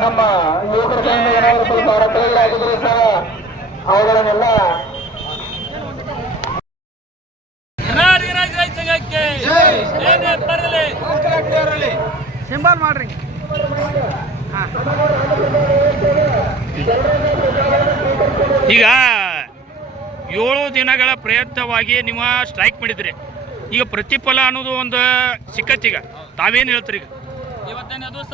ನಮ್ಮ ಯುವಕರ ಕಡೆಯಿಂದ ಏನಾದರೂ ಸ್ವಲ್ಪ ರಕ್ತಗಳಾಗಿದ್ರು ಸಹ ಅವುಗಳನ್ನೆಲ್ಲ ಏನೇ ಬರಲಿ. ಸಿಂಬಲ್ ಮಾಡ್ರಿ. ಈಗ ಏಳು ದಿನಗಳ ಪ್ರಯತ್ನವಾಗಿ ನೀವು ಸ್ಟ್ರೈಕ್ ಮಾಡಿದ್ರಿ. ಈಗ ಪ್ರತಿಫಲ ಅನ್ನೋದು ಒಂದು ಸಿಕ್ಕತ್ತೀಗ. ತಾವೇನು ಹೇಳ್ತೀರಿ ಈಗ? ಇವತ್ತಿನ ದಿವಸ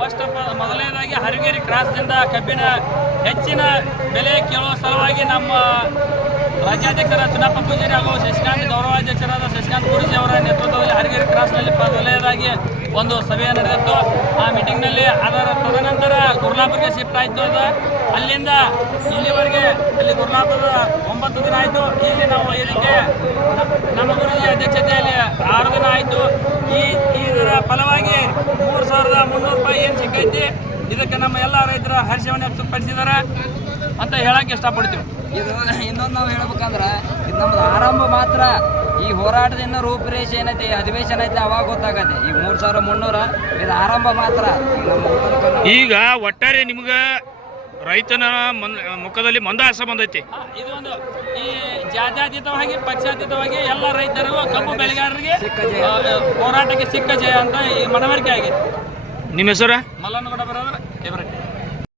ಫಸ್ಟ್ ಮೊದಲನೇದಾಗಿ ಹರಿಗೇರಿ ಕ್ರಾಸ್ನಿಂದ ಕಬ್ಬಿನ ಹೆಚ್ಚಿನ ಬೆಲೆ ಕೇಳುವ ಸಲುವಾಗಿ ನಮ್ಮ ರಾಜ್ಯಾಧ್ಯಕ್ಷರ ಚುನಾಪ ಪೂಜಾರಿ ಹಾಗೂ ಶಶಿಕಾಂತ್ ಗೌರವಾಧ್ಯಕ್ಷರಾದ ಶಶಿಕಾಂತ್ ಗುರುಜಿ ಅವರ ನೇತೃತ್ವದಲ್ಲಿ ಹರಿಗೇರಿ ಕ್ರಾಸ್ನಲ್ಲಿ ಮೊದಲನೇದಾಗಿ ಒಂದು ಸಭೆ ನಡೆದಿತ್ತು. ಆ ಮೀಟಿಂಗ್ನಲ್ಲಿ ಅದರ ತದನಂತರ ಗುರ್ಲಾಪುರ್ಗೆ ಶಿಫ್ಟ್ ಆಯಿತು. ಅದು ಅಲ್ಲಿಂದ ಇಲ್ಲಿವರೆಗೆ ಅಲ್ಲಿ ಗುರ್ಲಾಪುರ ಒಂಬತ್ತು ದಿನ ಆಯಿತು. ಇಲ್ಲಿ ನಾವು ಇದಕ್ಕೆ ನಮ್ಮ ಗುರುಜಿ ಅಧ್ಯಕ್ಷತೆಯಲ್ಲಿ ಆರು ದಿನ ಆಯಿತು. ಈ ಇದರ ಫಲವಾಗಿ ಮೂರು ಸಾವಿರದ ಮುನ್ನೂರು ರೂಪಾಯಿ ಏನು ಸಿಕ್ಕೈತಿ, ಇದಕ್ಕೆ ನಮ್ಮ ಎಲ್ಲ ರೈತರ ಹರ್ಷವನ್ನು ವ್ಯಕ್ತಪಡಿಸಿದ್ದಾರೆ ಅಂತ ಹೇಳಕ್ಕೆ ಇಷ್ಟಪಡ್ತೀವಿ ಇದು ಇನ್ನೊಂದು ನಾವು ಹೇಳ್ಬೇಕಂದ್ರೆ ಇದು ನಮ್ದು ಆರಂಭ ಮಾತ್ರ. ಈ ಹೋರಾಟದಿಂದ ರೂಪುರೇಷೆ ಏನೈತಿ ಅಧಿವೇಶನ ಐತಿ ಅವಾಗ ಗೊತ್ತಾಗತ್ತೆ. ಈ ಮೂರು ಸಾವಿರ ಮುನ್ನೂರ ಇದು ಆರಂಭ ಮಾತ್ರ. ಈಗ ಒಟ್ಟಾರೆ ನಿಮ್ಗೆ ರೈತನ ಮನ್ ಮುಖದಲ್ಲಿ ಮಂದಹಾಸ ಬಂದೈತಿ. ಆ, ಇದು ಒಂದು ಈ ಜಾತ್ಯತೀತವಾಗಿ ಪಕ್ಷಾತೀತವಾಗಿ ಎಲ್ಲ ರೈತರು ಕಬ್ಬು ಬೆಳೆಗಾರರಿಗೆ ಹೋರಾಟಕ್ಕೆ ಸಿಕ್ಕ ಜಯ ಅಂತ ಈ ಮನವರಿಕೆ ಆಗಿದೆ. ನಿಮ್ಮ ಹೆಸರು? ಮಲ್ಲನಗೌಡ ಬರೋದ್ರ ದೇವರಟ್ಟಿ